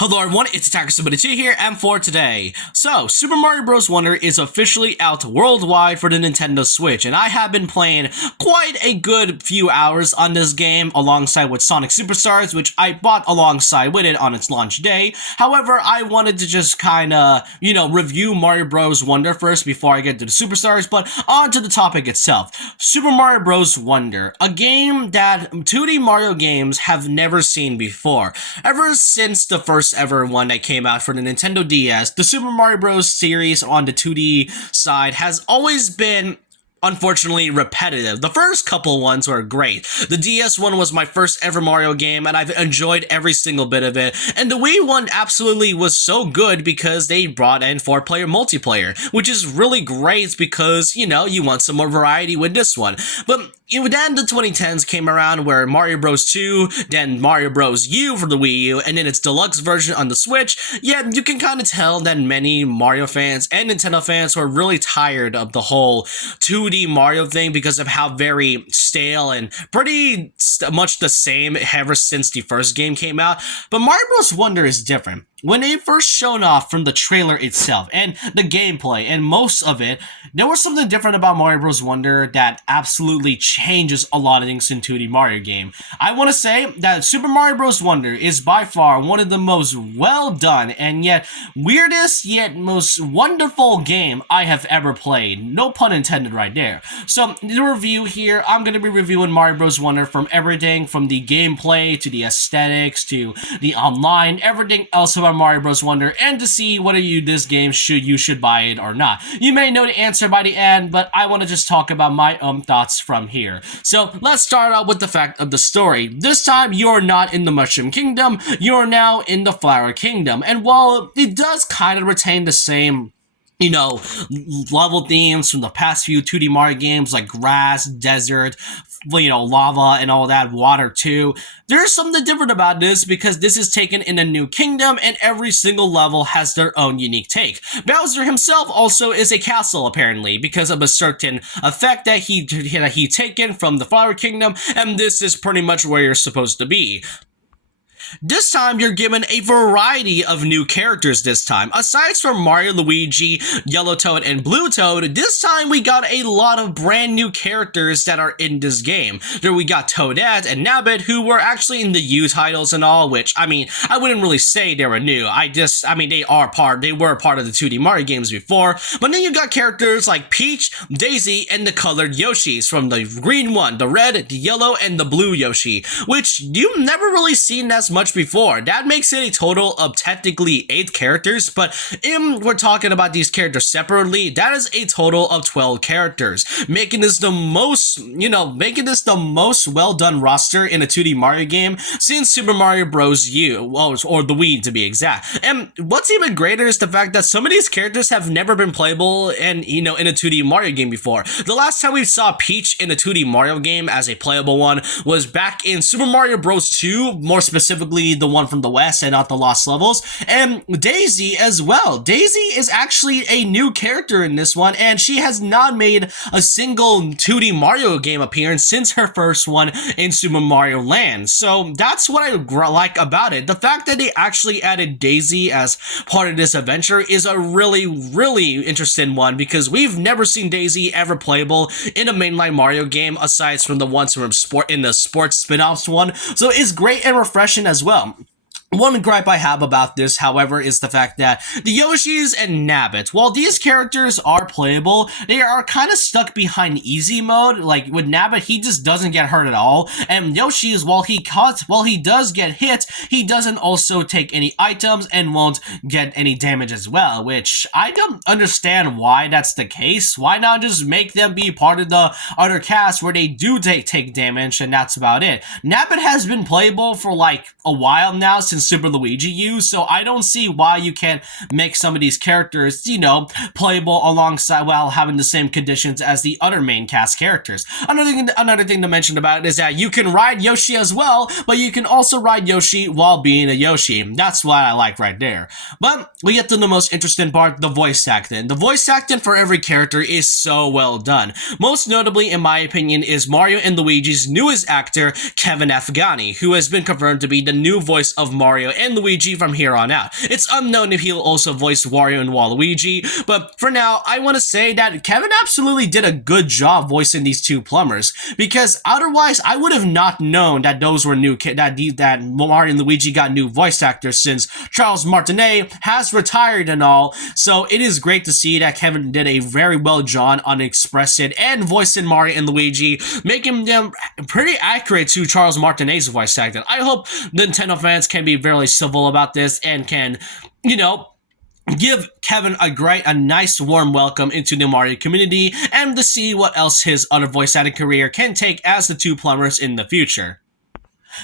Hello everyone, it's Attacker72 here, and for today. So, Super Mario Bros. Wonder is officially out worldwide for the Nintendo Switch, and I have been playing quite a good few hours on this game alongside with Sonic Superstars, which I bought alongside with it on its launch day. However, I wanted to just kinda, review Mario Bros. Wonder first before I get to the Superstars, but on to the topic itself. Super Mario Bros. Wonder, a game that 2D Mario games have never seen before. Ever since the first ever one that came out for the Nintendo DS, the Super Mario Bros. Series on the 2D side has always been unfortunately repetitive. The first couple ones were great. The DS one was my first ever Mario game, and I've enjoyed every single bit of it. And the Wii one absolutely was so good because they brought in 4-player multiplayer, which is really great because, you want some more variety with this one. But then the 2010s came around where Mario Bros. 2, then Mario Bros. U for the Wii U, and then its deluxe version on the Switch. Yeah, you can kind of tell that many Mario fans and Nintendo fans were really tired of the whole 2D Mario thing because of how very stale and pretty much the same ever since the first game came out. But Mario Bros. Wonder is different. When they first shown off from the trailer itself and the gameplay and most of it, there was something different about Mario Bros. Wonder that absolutely changes a lot of things in 2D Mario game. I want to say that Super Mario Bros. Wonder is by far one of the most well done and yet weirdest yet most wonderful game I have ever played. No pun intended right there. So the review here, I'm going to be reviewing Mario Bros. Wonder from everything from the gameplay to the aesthetics to the online, everything else about Mario Bros. Wonder, and to see whether this game should buy it or not. You may know the answer by the end, but I want to just talk about my own thoughts from here. So let's start out with the fact of the story. This time you're not in the Mushroom Kingdom, you're now in the Flower Kingdom, and while it does kind of retain the same level themes from the past few 2D Mario games like grass, desert, lava and all that, water too. There's something different about this because this is taken in a new kingdom and every single level has their own unique take. Bowser himself also is a castle apparently because of a certain effect that he taken from the Flower Kingdom, and this is pretty much where you're supposed to be. This time, you're given a variety of new characters this time. Aside from Mario, Luigi, Yellow Toad, and Blue Toad, this time we got a lot of brand new characters that are in this game. There we got Toadette and Nabbit, who were actually in the U titles and all, which, I wouldn't really say they were new. They were part of the 2D Mario games before. But then you got characters like Peach, Daisy, and the colored Yoshis from the green one, the red, the yellow, and the blue Yoshi, which you've never really seen as much before. That makes it a total of technically 8 characters, but if we're talking about these characters separately, that is a total of 12 characters, making this the most well done roster in a 2D Mario game since Super Mario Bros. U, or the Wii to be exact. And what's even greater is the fact that some of these characters have never been playable in a 2D Mario game before. The last time we saw Peach in a 2D Mario game as a playable one was back in Super Mario Bros. 2, more specifically the one from the West and not the Lost Levels, and Daisy as well. Daisy is actually a new character in this one, and she has not made a single 2D Mario game appearance since her first one in Super Mario Land. So that's what I like about it. The fact that they actually added Daisy as part of this adventure is a really, really interesting one because we've never seen Daisy ever playable in a mainline Mario game aside from the ones from the sports spin-offs one. So it's great and refreshing as well. One gripe I have about this, however, is the fact that the Yoshis and Nabbit, while these characters are playable, they are kind of stuck behind easy mode. Like with Nabbit, he just doesn't get hurt at all, and Yoshi's, while he does get hit, he doesn't also take any items and won't get any damage as well, which I don't understand why that's the case. Why not just make them be part of the other cast where they do take damage and that's about it? Nabbit has been playable for like a while now since Super Luigi U, so I don't see why you can't make some of these characters, playable alongside while having the same conditions as the other main cast characters. Another thing to mention about it is that you can ride Yoshi as well, but you can also ride Yoshi while being a Yoshi. That's what I like right there. But we get to the most interesting part, the voice acting. The voice acting for every character is so well done. Most notably, in my opinion, is Mario and Luigi's newest actor, Kevin Afghani, who has been confirmed to be the new voice of Mario Mario and Luigi from here on out. It's unknown if he'll also voice Wario and Waluigi, but for now, I want to say that Kevin absolutely did a good job voicing these two plumbers, because otherwise I would have not known that those were that Mario and Luigi got new voice actors, since Charles Martinet has retired and all. So it is great to see that Kevin did a very well job on expressing and voicing Mario and Luigi, making them pretty accurate to Charles Martinet's voice acting. I hope Nintendo fans can be very civil about this and can, give Kevin a nice warm welcome into the Mario community, and to see what else his other voice acting career can take as the two plumbers in the future.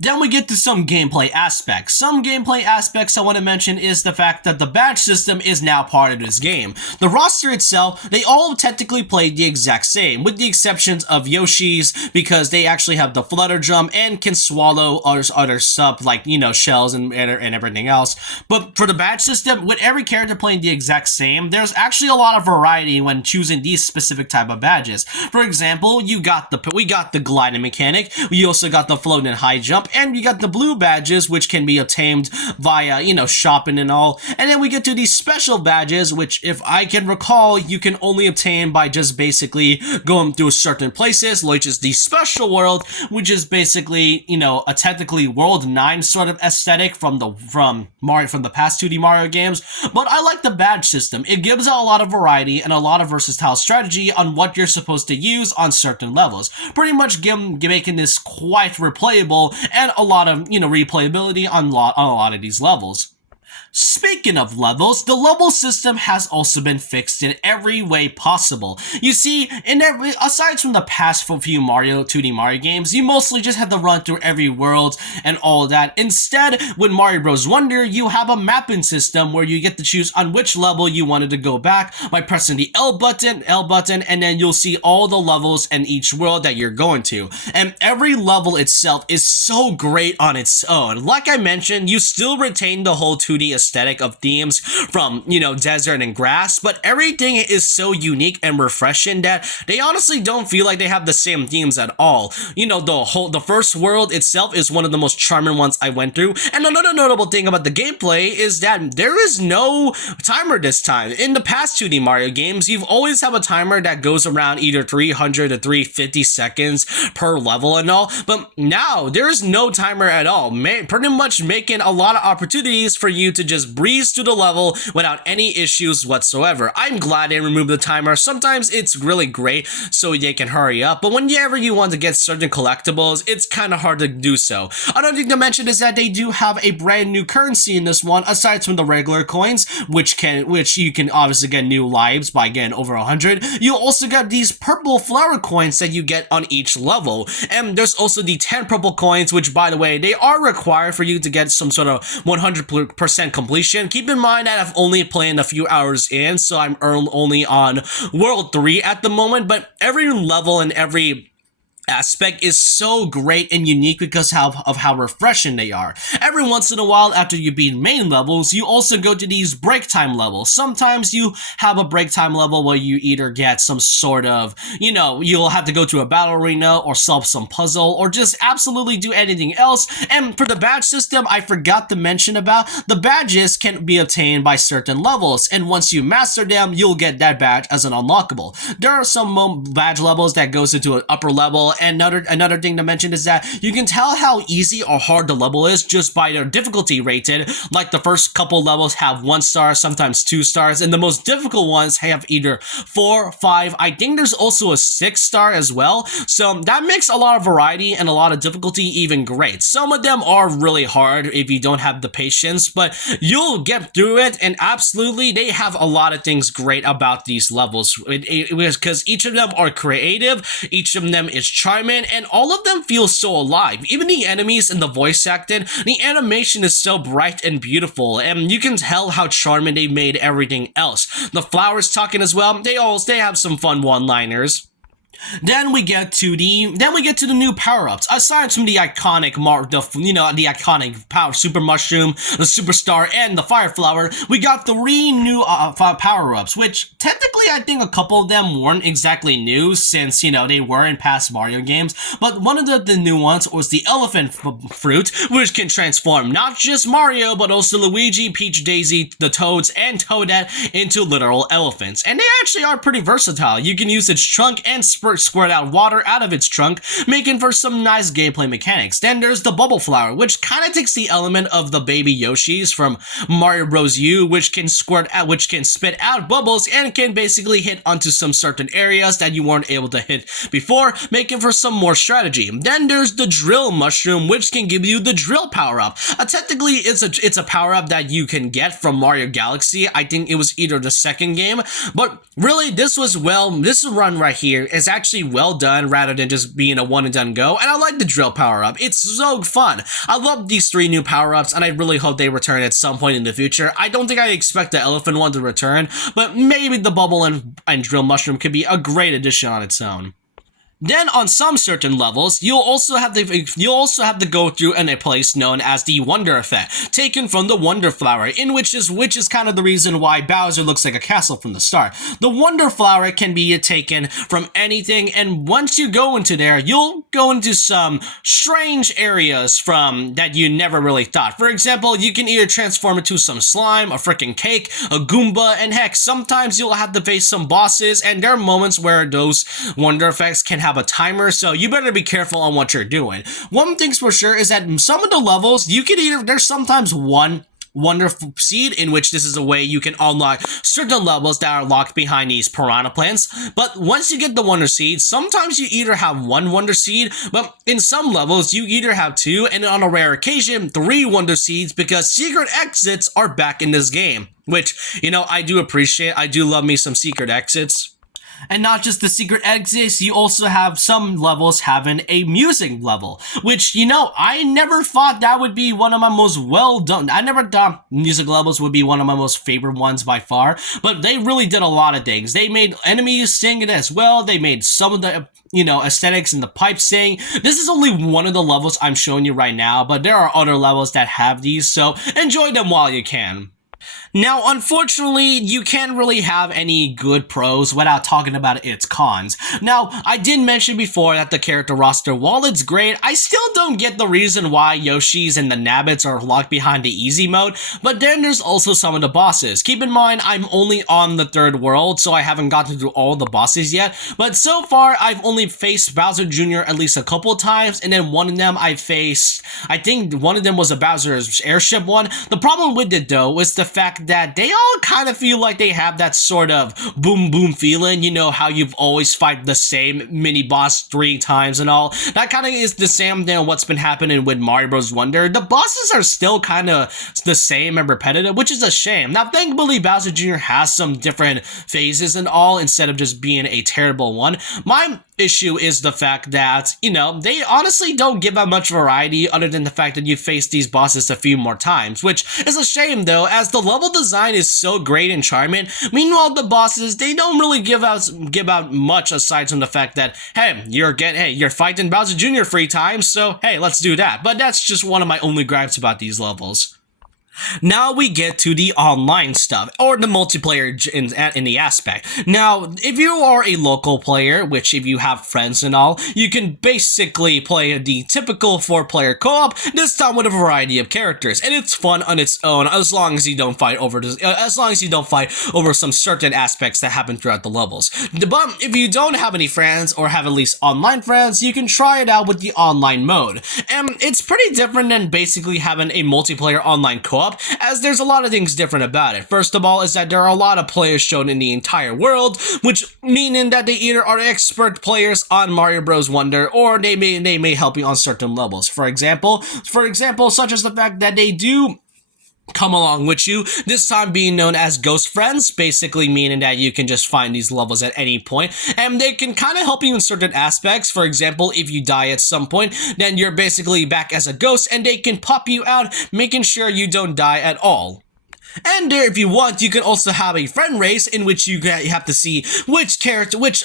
Then we get to some gameplay aspects. Some gameplay aspects I want to mention is the fact that the badge system is now part of this game. The roster itself, they all technically play the exact same, with the exceptions of Yoshi's, because they actually have the flutter jump and can swallow other stuff like, shells and everything else. But for the badge system, with every character playing the exact same, there's actually a lot of variety when choosing these specific type of badges. For example, we got the gliding mechanic, we also got the floating and high jump, and you got the blue badges, which can be obtained via, shopping and all. And then we get to these special badges, which, if I can recall, you can only obtain by just basically going through certain places, which is the special world, which is basically, a technically World 9 sort of aesthetic from the past 2D Mario games. But I like the badge system. It gives out a lot of variety and a lot of versatile strategy on what you're supposed to use on certain levels. Pretty much making this quite replayable, and a lot of, replayability on a lot of these levels. Speaking of levels, the level system has also been fixed in every way possible. You see, aside from the past few 2D Mario games, you mostly just have to run through every world and all that. Instead, with Mario Bros. Wonder, you have a mapping system where you get to choose on which level you wanted to go back by pressing the L button, and then you'll see all the levels in each world that you're going to. And every level itself is so great on its own. Like I mentioned, you still retain the whole 2D aesthetic of themes from, desert and grass, but everything is so unique and refreshing that they honestly don't feel like they have the same themes at all. The first world itself is one of the most charming ones I went through, and another notable thing about the gameplay is that there is no timer this time. In the past 2D Mario games, you've always have a timer that goes around either 300 to 350 seconds per level and all, but now there's no timer at all, pretty much making a lot of opportunities for you to just breeze through the level without any issues whatsoever. I'm glad they removed the timer. Sometimes it's really great so they can hurry up, but whenever you want to get certain collectibles, it's kind of hard to do so. Another thing to mention is that they do have a brand new currency in this one, aside from the regular coins, which you can obviously get new lives by getting over 100. You also got these purple flower coins that you get on each level, and there's also the 10 purple coins, which, by the way, they are required for you to get some sort of 100% completion. Keep in mind that I've only played a few hours in, so I'm only on World 3 at the moment, but every level and every aspect is so great and unique because of how refreshing they are. Every once in a while, after you beat main levels, you also go to these break time levels. Sometimes you have a break time level where you either get some sort of, you'll have to go to a battle arena or solve some puzzle or just absolutely do anything else. And for the badge system, I forgot to mention about, the badges can be obtained by certain levels, and once you master them, you'll get that badge as an unlockable. There are some badge levels that goes into an upper level. And another thing to mention is that you can tell how easy or hard the level is just by their difficulty rated. Like the first couple levels have 1 star, sometimes 2 stars, and the most difficult ones have either 4, 5. I think there's also a 6 star as well. So that makes a lot of variety and a lot of difficulty even great. Some of them are really hard if you don't have the patience, but you'll get through it, and absolutely they have a lot of things great about these levels because each of them are creative, each of them is charming, and all of them feel so alive. Even the enemies and the voice acting, the animation is so bright and beautiful, and you can tell how charming they made everything else. The flowers talking as well, they have some fun one-liners. Then we get to the new power-ups. Aside from the iconic the iconic power super mushroom, the superstar, and the fire flower, we got 3 new power-ups, which technically Honestly, I think a couple of them weren't exactly new since, you know, they were in past Mario games, but one of the new ones was the elephant fruit, which can transform not just Mario, but also Luigi, Peach, Daisy, the Toads, and Toadette into literal elephants. And they actually are pretty versatile. You can use its trunk and squirt out water out of its trunk, making for some nice gameplay mechanics. Then there's the bubble flower, which kind of takes the element of the baby Yoshis from Mario Bros. U, which can spit out bubbles and can basically hit onto some certain areas that you weren't able to hit before, making for some more strategy. Then there's the drill mushroom, which can give you the drill power-up. Technically, it's a power-up that you can get from Mario Galaxy. I think it was either the second game, but really, this run right here is actually well done rather than just being a one-and-done go, and I like the drill power-up. It's so fun. I love these 3 new power-ups, and I really hope they return at some point in the future. I don't think I expect the elephant one to return, but maybe the bubble and drill mushroom could be a great addition on its own. Then, on some certain levels, you'll also have to go through a place known as the Wonder Effect, taken from the Wonder Flower, which is kind of the reason why Bowser looks like a castle from the start. The Wonder Flower can be taken from anything, and once you go into there, you'll go into some strange areas from that you never really thought. For example, you can either transform into some slime, a freaking cake, a Goomba, and heck, sometimes you'll have to face some bosses, and there are moments where those Wonder Effects can have a timer, so you better be careful on what you're doing. One thing's for sure is that some of the levels, there's sometimes one Wonder Seed, in which this is a way you can unlock certain levels that are locked behind these piranha plants. But once you get the Wonder Seed, sometimes you either have 1 Wonder Seed, but in some levels you either have 2, and on a rare occasion 3 Wonder Seeds, because secret exits are back in this game, which, you know, I do appreciate. I do love me some secret exits. And not just the secret exits, you also have some levels having a music level, which, you know, I never thought that would be one of my most well done. I never thought music levels would be one of my most favorite ones by far, but they really did a lot of things. They made enemies sing it as well. They made some of the, you know, aesthetics and the pipe sing. This is only one of the levels I'm showing you right now, but there are other levels that have these, so enjoy them while you can. Now, unfortunately, you can't really have any good pros without talking about its cons. Now, I did mention before that the character roster, while it's great, I still don't get the reason why Yoshis and the Nabbits are locked behind the easy mode, but then there's also some of the bosses. Keep in mind, I'm only on the 3rd world, so I haven't gotten through all the bosses yet, but so far, I've only faced Bowser Jr. at least a couple times, and then one of them I think one of them was a Bowser's airship one. The problem with it, though, is the fact that they all kind of feel like they have that sort of boom boom feeling, you know, how you've always fight the same mini boss 3 times and all. That kind of is the same thing what's been happening with Mario Bros. Wonder. The bosses are still kind of the same and repetitive, which is a shame. Now, thankfully, Bowser Jr. has some different phases and all, instead of just being a terrible one. My issue is the fact that, you know, they honestly don't give out much variety other than the fact that you face these bosses a few more times, which is a shame though, as the level design is so great and charming. Meanwhile, the bosses, they don't really give out much aside from the fact that, hey, you're fighting Bowser Jr. 3 times, so hey, let's do that. But that's just one of my only gripes about these levels. Now we get to the online stuff, or the multiplayer in the aspect. Now, if you are a local player, which if you have friends and all, you can basically play the typical 4-player co-op, this time with a variety of characters, and it's fun on its own as long as you don't fight over some certain aspects that happen throughout the levels. But if you don't have any friends, or have at least online friends, you can try it out with the online mode, and it's pretty different than basically having a multiplayer online co-op, as there's a lot of things different about it. First of all is that there are a lot of players shown in the entire world, which meaning that they either are expert players on Mario Bros. Wonder, or they may help you on certain levels. For example, such as the fact that they do come along with you, this time being known as ghost friends, basically meaning that you can just find these levels at any point, and they can kind of help you in certain aspects. For example, if you die at some point, then you're basically back as a ghost, and they can pop you out, making sure you don't die at all. And there, if you want, you can also have a friend race in which you have to see which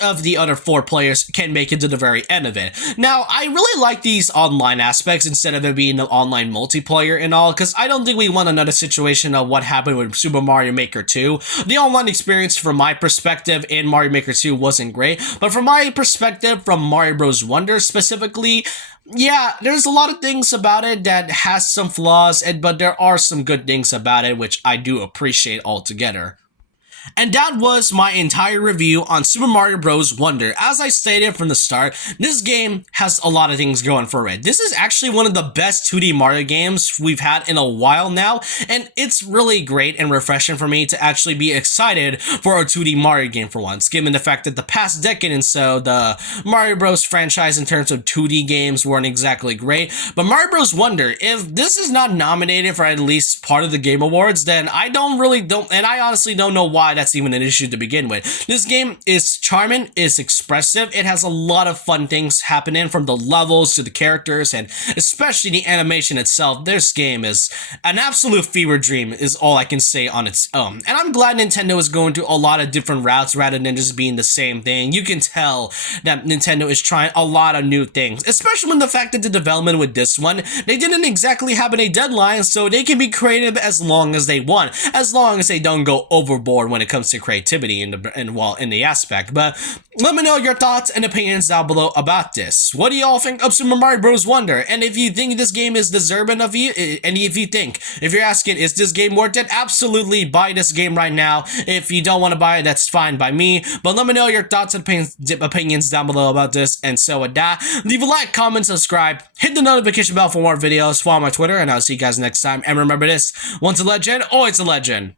of the other 4 players can make it to the very end of it. Now, I really like these online aspects instead of it being an online multiplayer and all, because I don't think we want another situation of what happened with Super Mario Maker 2. The online experience, from my perspective, in Mario Maker 2 wasn't great, but from my perspective, from Mario Bros. Wonder specifically, yeah, there's a lot of things about it that has some flaws, but there are some good things about it, which I do appreciate altogether. And that was my entire review on Super Mario Bros. Wonder. As I stated from the start, this game has a lot of things going for it. This is actually one of the best 2D Mario games we've had in a while now, and it's really great and refreshing for me to actually be excited for a 2D Mario game for once, given the fact that the past decade and so, the Mario Bros. Franchise in terms of 2D games weren't exactly great. But Mario Bros. Wonder, if this is not nominated for at least part of the Game Awards, then I honestly don't know why that's even an issue to begin with. This game is charming, it's expressive, it has a lot of fun things happening, from the levels to the characters, and especially the animation itself. This game is an absolute fever dream, is all I can say on its own. And I'm glad Nintendo is going to a lot of different routes rather than just being the same thing. You can tell that Nintendo is trying a lot of new things, especially when the fact that the development with this one, they didn't exactly have any deadline, so they can be creative as long as they want, as long as they don't go overboard when it comes to creativity in the aspect. But let me know your thoughts and opinions down below about this. What do y'all think of Super Mario Bros. Wonder? And if you think this game is deserving of you, and if you're asking, is this game worth it? Absolutely, buy this game right now. If you don't want to buy it, that's fine by me. But let me know your thoughts and opinions down below about this. And so with that, leave a like, comment, subscribe, hit the notification bell for more videos, follow my Twitter, and I'll see you guys next time. And remember this, once a legend, always a legend.